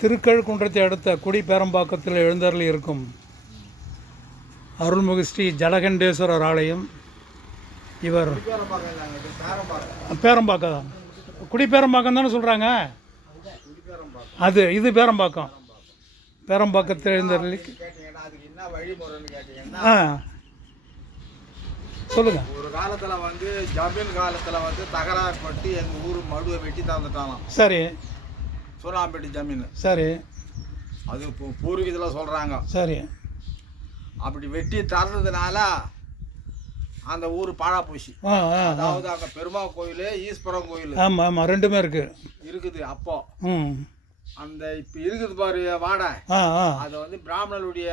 திருக்கழுக்குன்றத்தை அடுத்த குடிபேரம்பாக்கத்தில் எழுந்தருளி இருக்கும் அருள்மிகு ஸ்ரீ ஜலகண்டேஸ்வரர் ஆலயம். இவர் பேரம்பாக்கம் தான், குடிபேரம்பாக்கம் தானே சொல்கிறாங்க. இது பேரம்பாக்கம். பேரம்பாக்கத்தில் எழுந்தருளி சொல்லுங்க. ஒரு காலத்தில் வந்து ஜமீன் காலத்தில் வந்து தகராறு பட்டு எங்கள் ஊர் மடுவை வெட்டி தந்துட்டாலாம். சரி. சூனாம்பேட்டி ஜமீன். சரி. அது இப்போ பூர்வீகத்தில் சொல்கிறாங்க. சரி. அப்படி வெட்டி தரதுனால அந்த ஊர் பாழா போச்சு. அதாவது அங்கே பெருமாள் கோயில், ஈஸ்வரன் கோயில். ஆமாம் ஆமாம், ரெண்டுமே இருக்குது அப்போ. அந்த இப்போ இருக்குது பாரு வாடை, அது வந்து பிராமணருடைய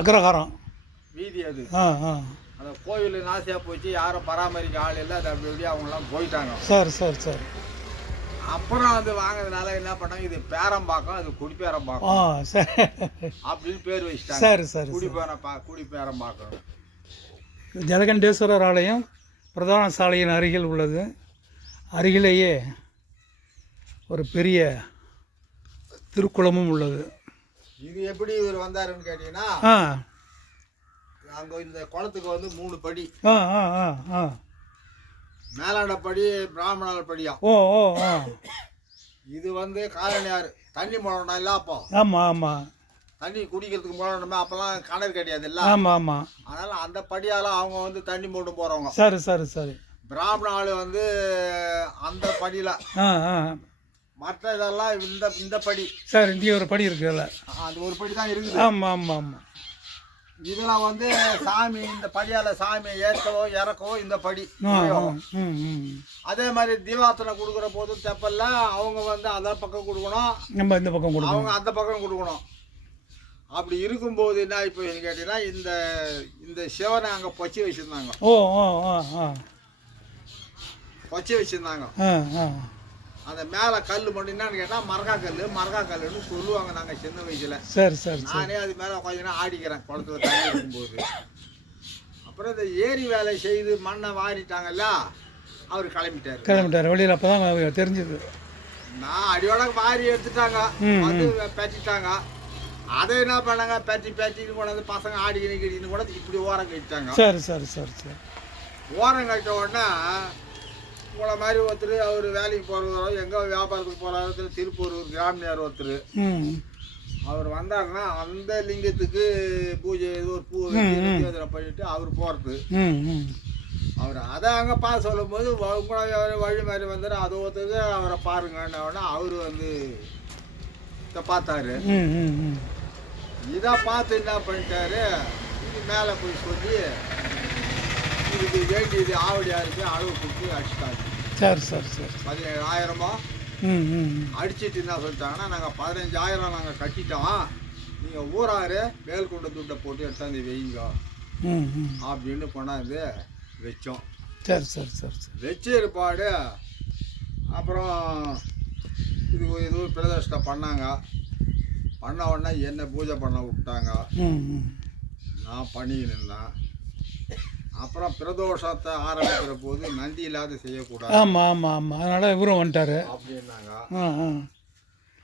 அக்ரஹாரம் வீதி. அது அந்த கோயில் நாசியாக போச்சு, யாரும் பராமரிக்க ஆள் இல்லை. அது அப்படி எப்படி அவங்களாம் போயிட்டாங்க. சரி சரி சரி. அப்புறம் வந்து வாங்கினதுனால என்ன பண்ணாங்க, இது பேரம்பாக்கம், அது குடிபேரம்பாக்கம் அப்படின்னு பேர் வச்சுட்டாங்க. சரி சரி. குடிபேரம்பாக்கம். ஜலகண்டேஸ்வரர் ஆலயம் பிரதான சாலையின் அருகில் உள்ளது. அருகிலேயே ஒரு பெரிய திருக்குளமும் உள்ளது. இது எப்படி இவர் வந்தாருன்னு கேட்டீங்கன்னா, அங்கே இந்த குளத்துக்கு வந்து 3 படி. மேலாண்ட படி பிராமணர் படியா. இது வந்து காலனியார் தண்ணி முழணும் இல்லை அப்போ. ஆமாம் ஆமாம். தண்ணி குடிக்கிறதுக்கு முழணுமே, அப்போல்லாம் கிணறு கிடையாது இல்லை. ஆமாம் ஆமாம். அதனால் அந்த படியால் அவங்க வந்து தண்ணி போட்டு போகிறவங்க. சரி சரி சரி. பிராமண ஆள் வந்து அந்த படியில், மற்ற இதெல்லாம் இந்த படி. சரி, இங்கே ஒரு படி இருக்குல்ல, அந்த ஒரு படி தான் இருக்குது. ஆமாம் ஆமாம் ஆமாம். இதில் வந்து சாமி, இந்த படியால் சாமி ஏற்கவோ இறக்கவோ இந்த படி. அதே மாதிரி தீபார்த்தனை கொடுக்குற போதும் தெப்பல்ல, அவங்க வந்து அந்த பக்கம் கொடுக்கணும், நம்ம இந்த பக்கம் கொடுக்கணும், அவங்க அந்த பக்கம் கொடுக்கணும். அப்படி இருக்கும்போது என்ன இப்போ கேட்டீங்கன்னா, இந்த சிவனை அங்கே பொச்சி வச்சுருந்தாங்க. பொச்சி வச்சுருந்தாங்க. அந்த மேலே கல் மட்டும் என்னன்னு கேட்டால் மரகா கல்லுன்னு சொல்லுவாங்க. நாங்கள் சின்ன வயசில். சரி சரி. நானே அது மேலே கொஞ்ச நேரம் ஆடிக்கிறேன் குளத்துல தண்ணி இருக்கும்போது. அப்புறம் இந்த ஏரி வேலை செய்து மண்ணை வாரிட்டாங்கல்ல, அவர் கிளம்பிட்டார் வெளியில். அப்போ தான் தெரிஞ்சது. நான் அடியோட வாரி எடுத்துட்டாங்க, வந்து பேச்சிட்டாங்க. அதை என்ன பண்ணாங்க, பேச்சின்னு கொண்டாந்து பசங்க ஆடிக்கின்னு கூட இப்படி ஓரம் கட்டிட்டாங்க. சரி சரி சரி சரி. ஓரம் கட்ட உடனே உங்களை மாதிரி ஒருத்தர், அவர் வேலைக்கு போகிறவரோ எங்கே வியாபாரத்துக்கு போகிறாரு, திருப்பூர் கிராமியார் ஒருத்தர், அவர் வந்தாருன்னா அந்த லிங்கத்துக்கு பூஜை ஒரு பூ பண்ணிட்டு அவர் போகிறது. அவர் அதை அங்கே பார்த்து சொல்லும் போது உங்களை வழி மாதிரி வந்தார். அது ஒருத்தர் அவரை பாருங்கன்னு அவர் வந்து இதை பார்த்தாரு. இதை பார்த்து என்ன பண்ணிட்டாரு, இது மேலே போய் சொல்லி இதுக்கு வேண்டியது ஆவடியாருக்கு அளவு கொடுத்து அடிச்சுட்டாங்க. சரி சரி சரி. 17,000 அடிச்சுட்டு என்ன சொல்லிட்டாங்கன்னா, நாங்கள் 15,000 நாங்கள் கட்டிட்டோம், நீங்கள் ஊராரு மேல்கொண்ட துட்டை போட்டு எடுத்தாந்து வெய்யுங்க அப்படின்னு கொண்டாந்து வச்சோம். சரி சரி சரி சரி. வச்ச ஏற்பாடு அப்புறம் இது பிரதர்ஷனை பண்ணாங்க. பண்ண உடனே என்ன பூஜை பண்ண விட்டாங்க. நான் பண்ணிக்கின்னு இருந்தேன். அப்புறம் பிரதோஷத்தை ஆரம்பிக்கிற போது நந்தி இல்லாத செய்யக்கூடாது. ஆமாம் ஆமாம் ஆமாம். அதனால் இவரும் வந்துட்டார் அப்படின்னாங்க.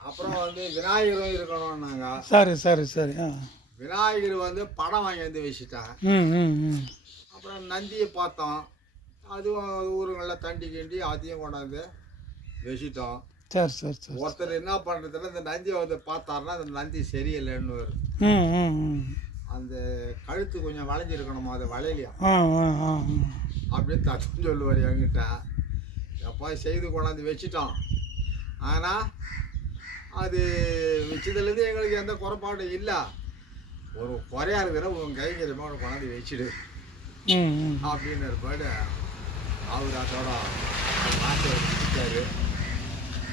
அப்புறம் வந்து விநாயகரும் இருக்கணும்னாங்க. சரி சரி சரி. விநாயகர் வந்து படம் வாங்கி வந்து வச்சுட்டேன். அப்புறம் நந்தியை பார்த்தோம், அதுவும் ஊருங்களில் தண்டி கிண்டி அதையும் கொண்டாந்து வச்சுட்டோம். சரி சரி சரி. ஒருத்தர் என்ன பண்ணுறதுல இந்த நந்தியை வந்து பார்த்தாருன்னா அந்த நந்தி சரியில்லைன்னு அந்த கழுத்து கொஞ்சம் வளைஞ்சிருக்கணுமா, அது வளையலையா அப்படின்னு தத்துவம் சொல்லுவார் என்கிட்ட. எப்போ செய்து கொண்டாந்து வச்சுட்டோம். ஆனால் அது வச்சதுலேருந்து எங்களுக்கு எந்த குறைபாடும் இல்லை. ஒரு குறையா இருக்கிற உங்கள் கைங்கரியமாக கொண்டாந்து வச்சுடு அப்படின்னு இருப்பாடு. அவர் அதோட நாட்டை வச்சுட்டாரு.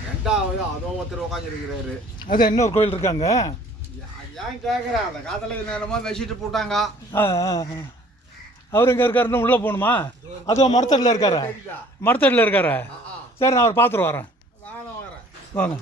2வது அதோ ஒருத்தர் உட்காந்துருக்கிறாரு. அது இன்னொரு கோயில் இருக்காங்க. ஏன் கேட்குறேன், அந்த காலத்தில் நேரமாக வச்சுட்டு போட்டாங்க. அவர் எங்கே இருக்காருன்னு உள்ளே போகணுமா? அதுவும் மரத்தடியில் இருக்காரு. சரி, நான் அவர் பார்த்துட்டு வரேன். வரேன் வாங்க.